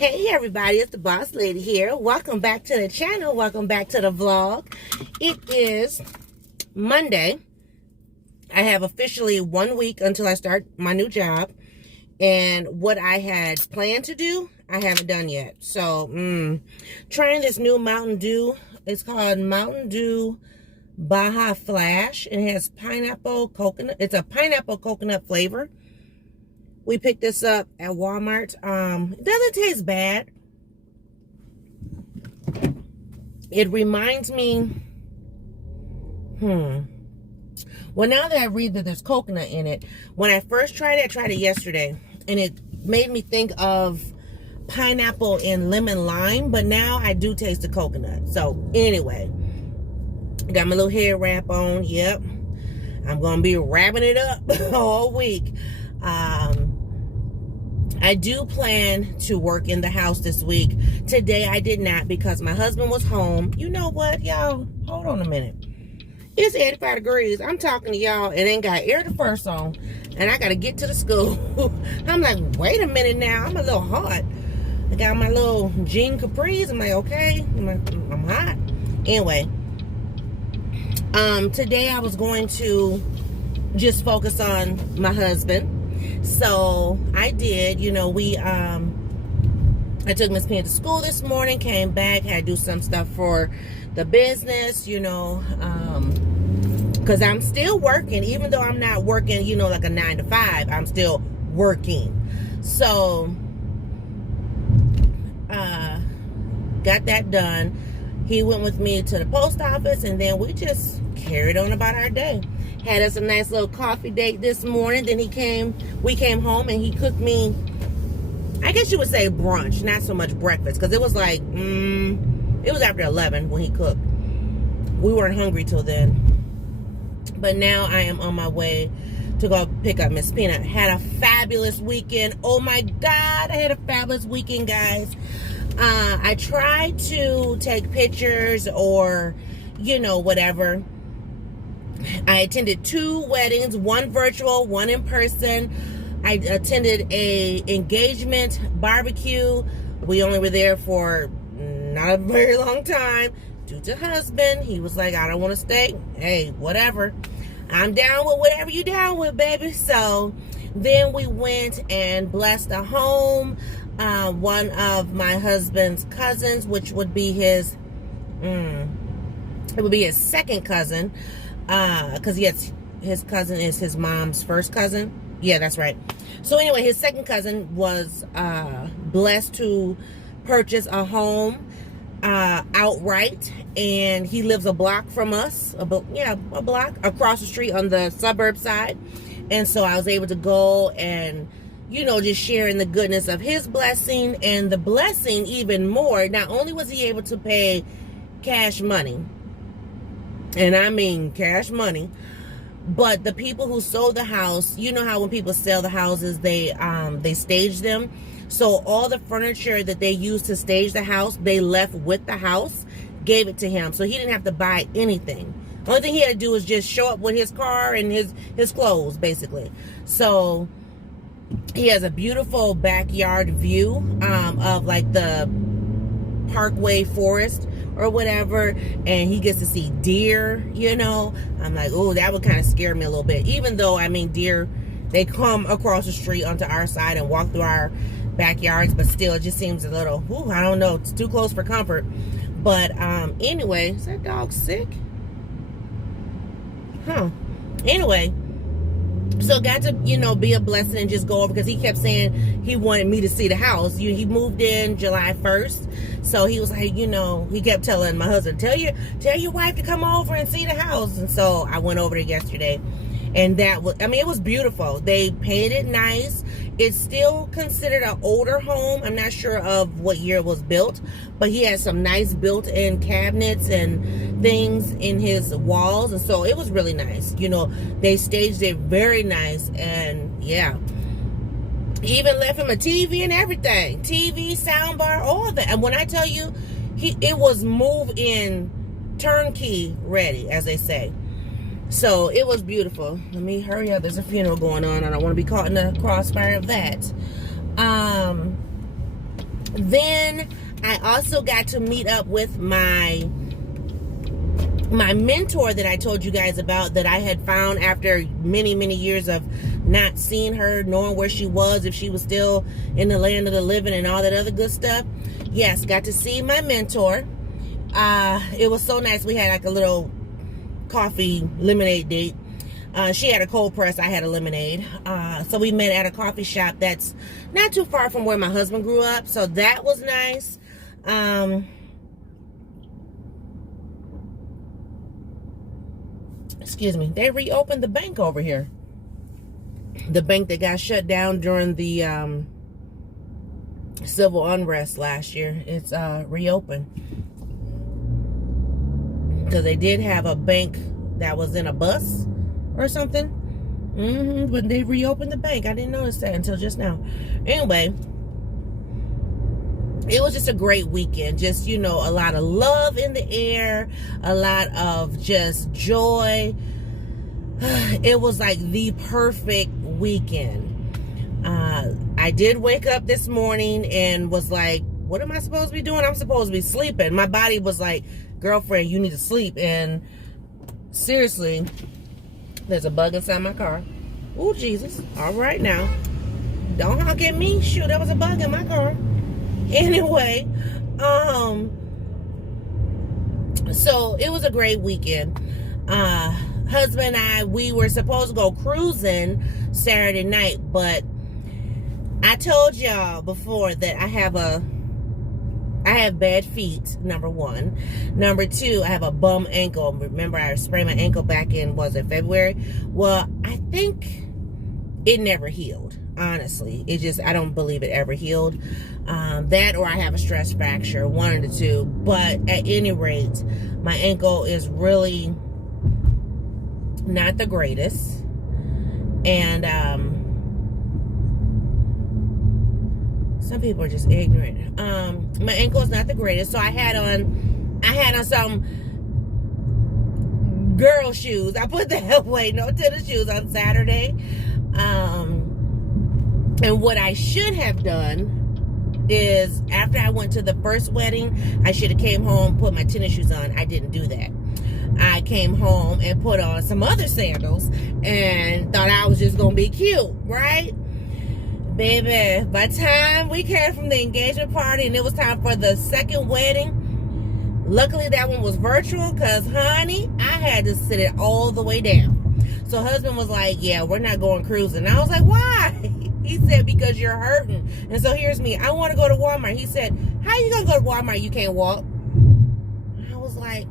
Hey everybody, it's the Boss Lady here. Welcome back to the channel. Welcome back to the vlog. It is Monday. I have officially 1 week until I start my new job. And what I had planned to do, I haven't done yet. So, trying this new Mountain Dew. It's called Mountain Dew Baja Flash. It has pineapple coconut. It's a pineapple coconut flavor. We picked this up at Walmart. It doesn't taste bad. It reminds me, well, now that I read that there's coconut in it, when I first tried it, I tried it yesterday, and it made me think of pineapple and lemon lime, but now I do taste the coconut. So anyway, got my little hair wrap on. Yep, I'm gonna be wrapping it up all week. I do plan to work in the house this week. Today I did not because my husband was home. You know what, y'all? Hold on a minute. It's 85 degrees. I'm talking to y'all and ain't got air to first on. And I got to get to the school. I'm like, wait a minute now. I'm a little hot. I got my little jean capris. I'm like, okay. I'm hot. Anyway. Today I was going to just focus on my husband. So I did, I took Miss Penn to school this morning, came back, had to do some stuff for the business, because I'm still working, even though I'm not working, like a 9 to 5, I'm still working. So, got that done. He went with me to the post office, and then we just carried on about our day. Had us a nice little coffee date this morning. Then we came home and he cooked me, I guess you would say brunch, not so much breakfast, because it was like, it was after 11 when he cooked. We weren't hungry till then. But now I am on my way to go pick up Miss Peanut. Had a fabulous weekend. Oh my God, I had a fabulous weekend, guys. I tried to take pictures or, whatever. I attended 2 weddings, one virtual, one in person. I attended a engagement barbecue. We only were there for not a very long time due to husband. He was like, I don't want to stay. Hey, whatever. I'm down with whatever you down with, baby. So then we went and blessed a home. One of my husband's cousins, which would be his second cousin. Because yes, his cousin is his mom's first cousin. Yeah, that's right. So anyway, his second cousin was blessed to purchase a home outright, and he lives a block from us. A block across the street on the suburb side. And so I was able to go and just sharing the goodness of his blessing, and the blessing even more. Not only was he able to pay cash money, and I mean cash money, but the people who sold the house, you know how when people sell the houses, they stage them. So all the furniture that they used to stage the house, they left with the house, gave it to him. So he didn't have to buy anything. The only thing he had to do was just show up with his car and his clothes, basically. So he has a beautiful backyard view of like the Parkway Forest or whatever, and he gets to see deer. I'm like, oh, that would kind of scare me a little bit, even though deer, they come across the street onto our side and walk through our backyards, but still it just seems a little, I don't know, it's too close for comfort. But anyway, is that dog sick? Anyway, so got to be a blessing and just go over, because he kept saying he wanted me to see the house. He moved in July 1st, so he was like, he kept telling my husband, tell your wife to come over and see the house. And so I went over there yesterday, and that was, it was beautiful. They painted it nice. It's still considered an older home. I'm not sure of what year it was built, but he had some nice built-in cabinets and things in his walls, and so it was really nice. They staged it very nice, and yeah, even left him a TV and everything, TV, soundbar, all that. And when I tell you, it was move-in, turnkey ready, as they say. So it was beautiful. Let me hurry up. There's a funeral going on. I don't want to be caught in the crossfire of that. Then I also got to meet up with my mentor that I told you guys about, that I had found after many, many years of not seeing her, knowing where she was, if she was still in the land of the living and all that other good stuff. Yes, got to see my mentor. It was so nice. We had like a little coffee lemonade date. She had a cold press, I had a lemonade. So we met at a coffee shop that's not too far from where my husband grew up. So that was nice. Excuse me. They reopened the bank over here. The bank that got shut down during the civil unrest last year. It's reopened. Because they did have a bank that was in a bus or something. But they reopened the bank. I didn't notice that until just now. Anyway, it was just a great weekend. Just, you know, a lot of love in the air, a lot of just joy. It was like the perfect weekend. I did wake up this morning and was like, what am I supposed to be doing? I'm supposed to be sleeping. My body was like, girlfriend, you need to sleep. And seriously, there's a bug inside my car. Oh, Jesus. All right now. Don't honk at me. Shoot, there was a bug in my car. Anyway, so it was a great weekend. Husband and I, we were supposed to go cruising Saturday night, but I told y'all before that I have bad feet, number one. Number two, I have a bum ankle. Remember, I sprained my ankle back in, was it February? Well, I think it never healed, honestly. I don't believe it ever healed. That or I have a stress fracture, one of the two. But at any rate, my ankle is really not the greatest. And some people are just ignorant. My ankle is not the greatest, so I had on some girl shoes. I put that way, no tennis shoes, on Saturday. And what I should have done is, after I went to the first wedding, I should have came home, put my tennis shoes on. I didn't do that. I came home and put on some other sandals and thought I was just gonna be cute, right? Baby, by the time we came from the engagement party and it was time for the second wedding, luckily that one was virtual, because honey, I had to sit it all the way down. So husband was like, yeah, we're not going cruising. And I was like, why? He said, because you're hurting. And so here's me, I want to go to Walmart. He said, how you gonna go to Walmart? You can't walk. I was like,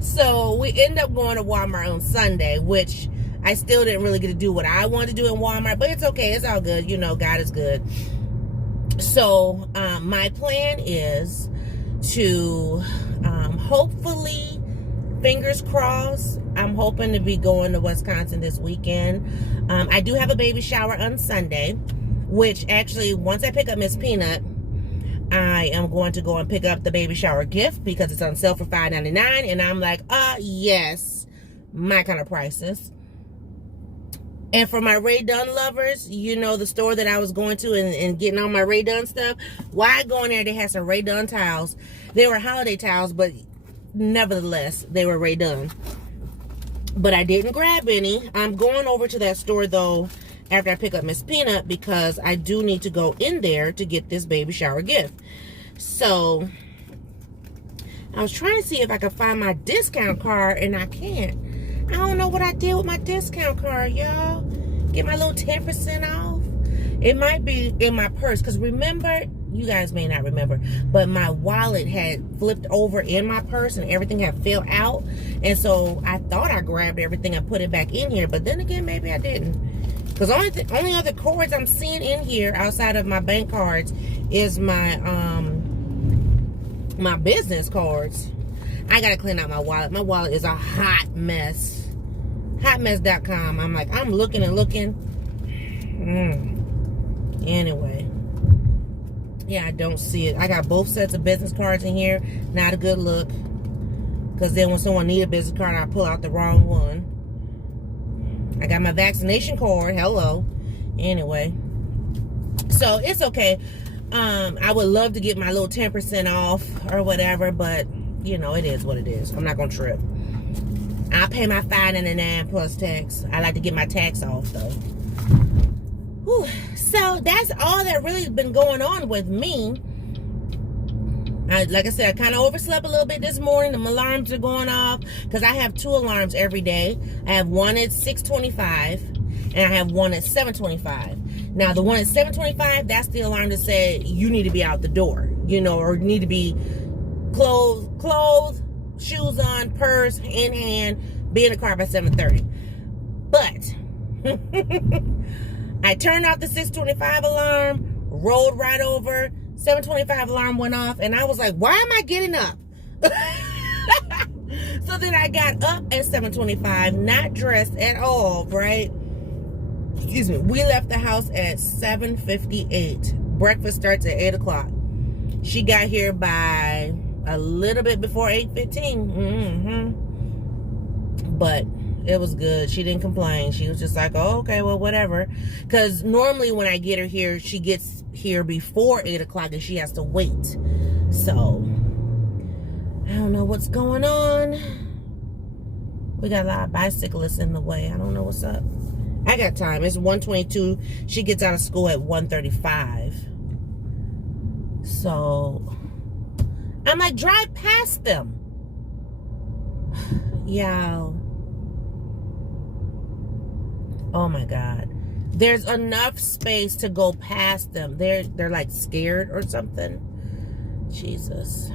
So we ended up going to Walmart on Sunday, which I still didn't really get to do what I wanted to do in Walmart, but it's okay. It's all good. You know, God is good. So my plan is to hopefully, fingers crossed, I'm hoping to be going to Wisconsin this weekend. I do have a baby shower on Sunday, which actually, once I pick up Miss Peanut, I am going to go and pick up the baby shower gift because it's on sale for $5.99. And I'm like, yes, my kind of prices. And for my Ray Dunn lovers, you know, the store that I was going to and getting all my Ray Dunn stuff, while I go in there, they had some Ray Dunn towels. They were holiday towels, but nevertheless, they were Ray Dunn. But I didn't grab any. I'm going over to that store, though, after I pick up Miss Peanut, because I do need to go in there to get this baby shower gift. So I was trying to see if I could find my discount card, and I can't. I don't know what I did with my discount card, y'all. Get my little 10% off. It might be in my purse, because remember, you guys may not remember, but my wallet had flipped over in my purse and everything had fell out. And so I thought I grabbed everything and put it back in here, but then again, maybe I didn't. Because only other cards I'm seeing in here outside of my bank cards is my my business cards. I gotta clean out my wallet. My wallet is a hot mess. Hotmess.com. I'm like, I'm looking and looking. Anyway. Yeah, I don't see it. I got both sets of business cards in here. Not a good look. Because then when someone needs a business card, I pull out the wrong one. I got my vaccination card. Hello. Anyway. So, it's okay. I would love to get my little 10% off or whatever, but you know, it is what it is. I'm not gonna trip. I'll pay my $5.99 plus tax. I like to get my tax off though. Whew. So that's all that really been going on with me. Like I said, I kind of overslept a little bit this morning. The alarms are going off because I have 2 alarms every day. I have one at 6:25 and I have one at 7:25. Now, the one at 7:25, that's the alarm that said you need to be out the door, you know, or need to be clothed, shoes on, purse in hand, be in the car by 7:30. But I turned off the 6:25 alarm, rolled right over. 7:25 alarm went off, and I was like, why am I getting up? So then I got up at 7:25, not dressed at all, right? Excuse me. We left the house at 7:58. Breakfast starts at 8 o'clock. She got here by a little bit before 8:15. But it was good. She didn't complain. She was just like, oh, okay, well, whatever. Because normally when I get her here, she gets here before 8 o'clock and she has to wait. So, I don't know what's going on. We got a lot of bicyclists in the way. I don't know what's up. I got time. It's 1:22. She gets out of school at 1:35. So, I'm like, drive past them. Y'all. Oh my God. There's enough space to go past them. They're like scared or something. Jesus.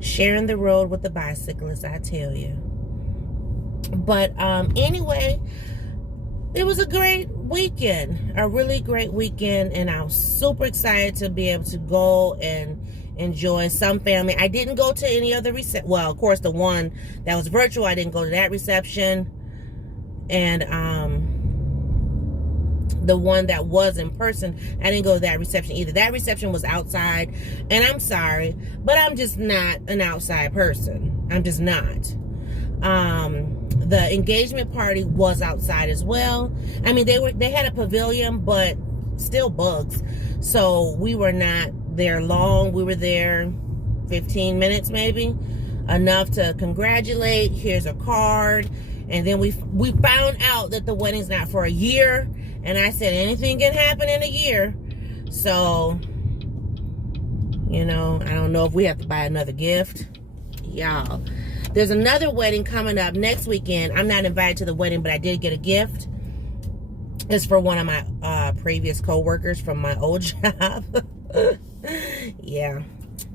Sharing the road with the bicyclists, I tell you. But anyway, it was a great weekend. A really great weekend. And I'm super excited to be able to go and enjoy some family. I didn't go to any other reception. Well, of course, the one that was virtual, I didn't go to that reception. And the one that was in person, I didn't go to that reception either. That reception was outside. And I'm sorry, but I'm just not an outside person. I'm just not. The engagement party was outside as well. I mean, they had a pavilion, but still bugs. So we were not there long. We were there 15 minutes maybe, enough to congratulate. Here's a card. And then we found out that the wedding's not for a year. And I said, anything can happen in a year. So, you know, I don't know if we have to buy another gift. Y'all, there's another wedding coming up next weekend. I'm not invited to the wedding, but I did get a gift. It's for one of my previous co-workers from my old job. Yeah.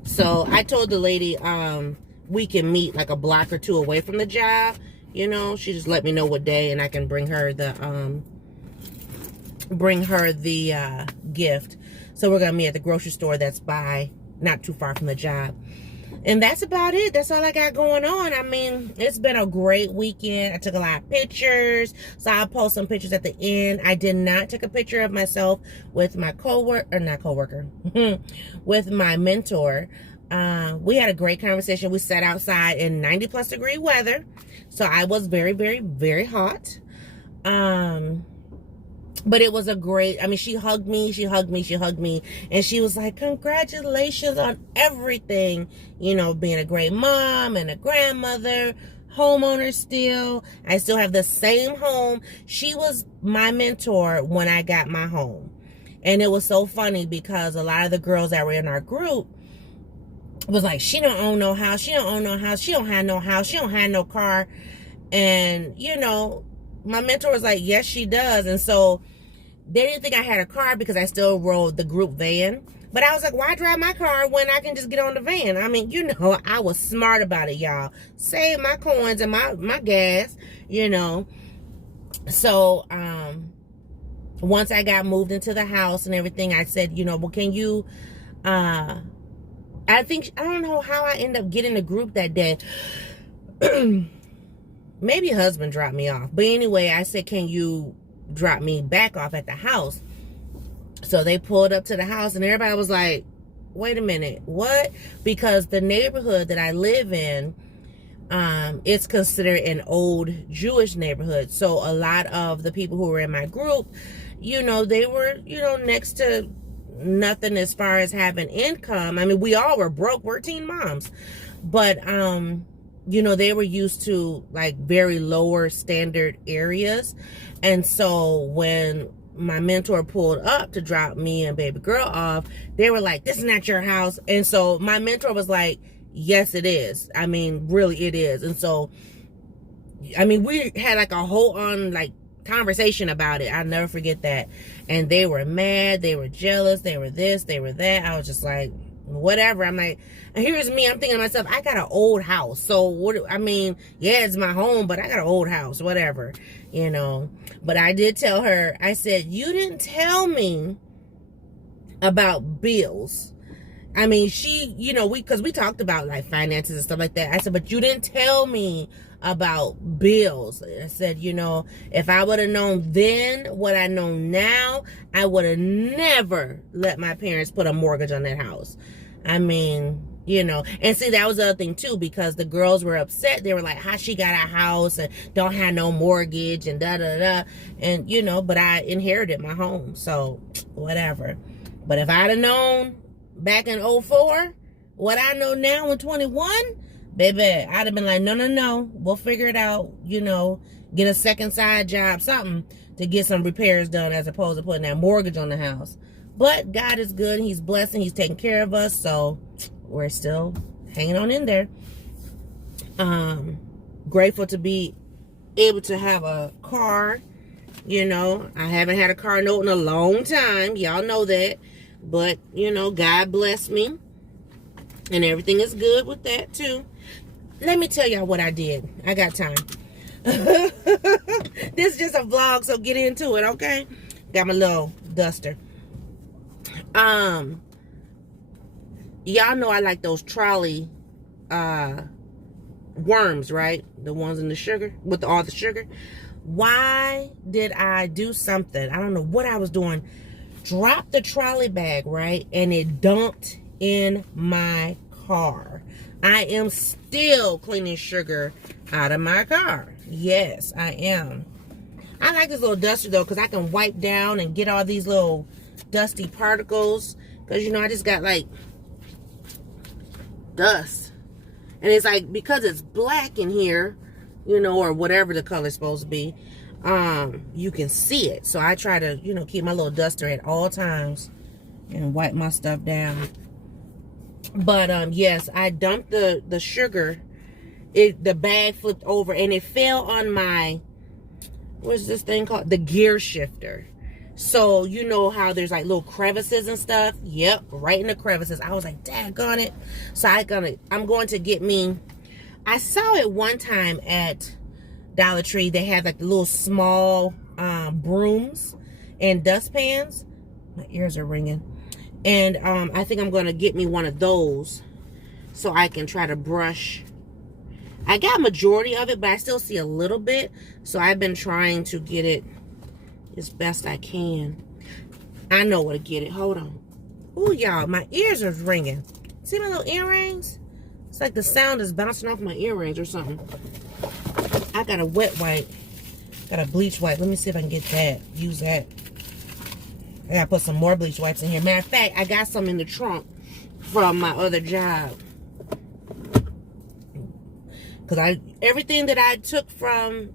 So I told the lady we can meet like a block or two away from the job. You know, she just let me know what day and I can bring her the gift. So we're gonna meet at the grocery store that's not too far from the job. And that's about it. That's all I got going on. I mean, it's been a great weekend. I took a lot of pictures. So I'll post some pictures at the end. I did not take a picture of myself with my with my mentor. We had a great conversation. We sat outside in 90+ degree weather. So I was very, very, very hot. But it was a great, I mean, she hugged me. And she was like, congratulations on everything. You know, being a great mom and a grandmother, homeowner still. I still have the same home. She was my mentor when I got my home. And it was so funny because a lot of the girls that were in our group was like, she don't own no house. She don't own no house. She don't have no house. She don't have no car. And, you know, my mentor was like, yes, she does. And so they didn't think I had a car because I still rode the group van. But I was like, why drive my car when I can just get on the van? I mean, you know, I was smart about it, y'all. Save my coins and my gas, you know. So, once I got moved into the house and everything, I said, you know, well, can you, I don't know how I ended up getting the group that day. Maybe husband dropped me off. But anyway, I said, can you drop me back off at the house? So they pulled up to the house and everybody was like, wait a minute, what? Because the neighborhood that I live in, it's considered an old Jewish neighborhood. So a lot of the people who were in my group they were, next to nothing as far as having income. I mean, we all were broke. We're teen moms. But, they were used to like very lower standard areas. And so when my mentor pulled up to drop me and baby girl off, they were like, this is not your house. And so my mentor was like, yes, it is. I mean, really, it is. And so, I mean, we had like a whole on like conversation about it. I'll never forget that. And they were mad, they were jealous, they were this, they were that. I was just like, whatever. I'm like, and here's me, I'm thinking to myself, I got an old house. So what, I mean, yeah, it's my home, but I got an old house, whatever, But I did tell her, I said, you didn't tell me about bills. I mean, she, because we talked about like finances and stuff like that. I said, but you didn't tell me about bills. I said, if I would have known then what I know now, I would have never let my parents put a mortgage on that house. I mean, and see, that was the other thing too, because the girls were upset. They were like, how she got a house and don't have no mortgage and da-da-da. And, but I inherited my home. So whatever. But if I'd have known back in 04 what I know now in 21, baby, I'd have been like, no, we'll figure it out, get a second side job, something to get some repairs done as opposed to putting that mortgage on the house. But God is good. He's blessing. He's taking care of us. So we're still hanging on in there. Grateful to be able to have a car. I haven't had a car note in a long time. Y'all know that. But, God bless me. And everything is good with that, too. Let me tell y'all what I did. I got time. This is just a vlog, so get into it, okay? Got my little duster. Y'all know I like those trolley worms, right? The ones in the sugar, with all the sugar. Why did I do something? I don't know what I was doing. Dropped the trolley bag, right? And it dumped in my car. I am still cleaning sugar out of my car. Yes, I am. I like this little duster though, because I can wipe down and get all these little dusty particles. Because, I just got like dust. And it's like, because it's black in here, or whatever the color's supposed to be, you can see it. So I try to, keep my little duster at all times and wipe my stuff down. But, yes, I dumped the sugar. The bag flipped over and it fell on my, what's this thing called? The gear shifter. So, you know how there's like little crevices and stuff? Yep, right in the crevices. I was like, daggone it. So I'm going to get me, I saw it one time at Dollar Tree. They had like the little small brooms and dustpans. My ears are ringing. And I think I'm going to get me one of those so I can try to brush. I got majority of it, but I still see a little bit. So I've been trying to get it as best I can. I know where to get it. Hold on. Ooh, y'all, my ears are ringing. See my little earrings? It's like the sound is bouncing off my earrings or something. I got a wet wipe. Got a bleach wipe. Let me see if I can get that. Use that. I gotta put some more bleach wipes in here. Matter of fact, I got some in the trunk from my other job. Because everything that I took from,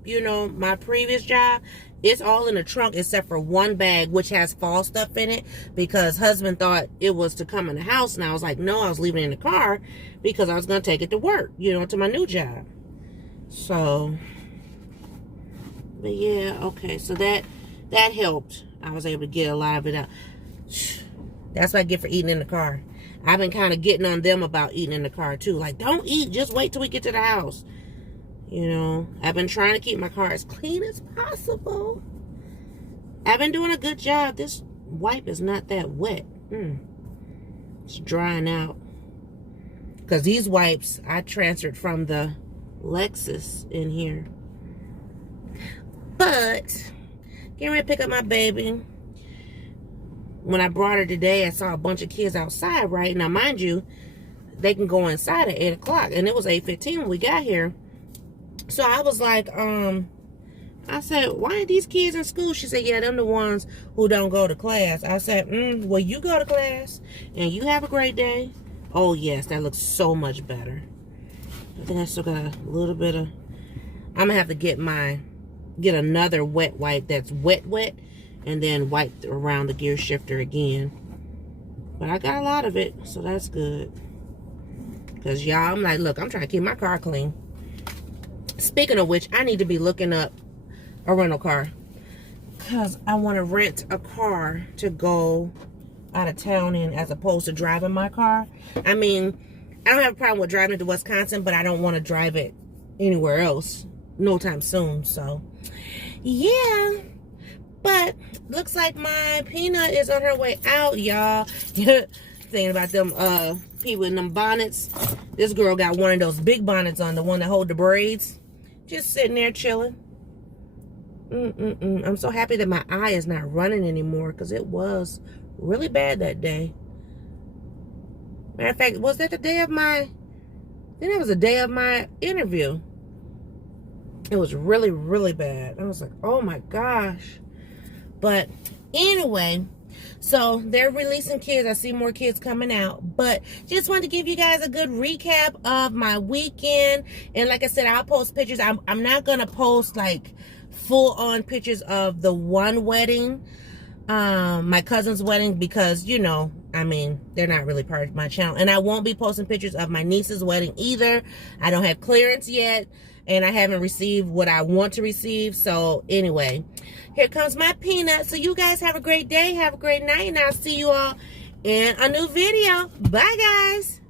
my previous job, it's all in the trunk except for one bag, which has fall stuff in it. Because husband thought it was to come in the house. And I was like, no, I was leaving it in the car because I was going to take it to work, to my new job. So, but yeah, okay. So that helped. I was able to get a lot of it out. That's what I get for eating in the car. I've been kind of getting on them about eating in the car too. Like, don't eat. Just wait till we get to the house. I've been trying to keep my car as clean as possible. I've been doing a good job. This wipe is not that wet. It's drying out. Because these wipes, I transferred from the Lexus in here. But, getting ready to pick up my baby. When I brought her today, I saw a bunch of kids outside, right? Now, mind you, they can go inside at 8 o'clock. And it was 8:15 when we got here. So I was like, I said, why ain't these kids in school? She said, yeah, them the ones who don't go to class. I said, well, you go to class and you have a great day. Oh, yes, that looks so much better. I think I still got a little bit of... I'm going to have to get another wet wipe that's wet, and then wipe around the gear shifter again. But I got a lot of it, so that's good. Because, y'all, I'm like, look, I'm trying to keep my car clean. Speaking of which, I need to be looking up a rental car. Because I want to rent a car to go out of town in as opposed to driving my car. I mean, I don't have a problem with driving it to Wisconsin, but I don't want to drive it anywhere else no time soon. So, yeah. But looks like my Peanut is on her way out, y'all. Thinking about them people in them bonnets. This girl got one of those big bonnets on, the one that hold the braids. Just sitting there chilling. I'm so happy that my eye is not running anymore, because it was really bad that day. Matter of fact, was that the day of my... I think it was the day of my interview. It was really, really bad. I was like, oh my gosh. But anyway, so they're releasing kids. I see more kids coming out. But just wanted to give you guys a good recap of my weekend. And like I said, I'll post pictures. I'm not going to post like full-on pictures of the one wedding, my cousin's wedding, because, you know, I mean, they're not really part of my channel. And I won't be posting pictures of my niece's wedding either. I don't have clearance yet, and I haven't received what I want to receive. So anyway, here comes my Peanut. So you guys have a great day, have a great night, and I'll see you all in a new video. Bye, guys.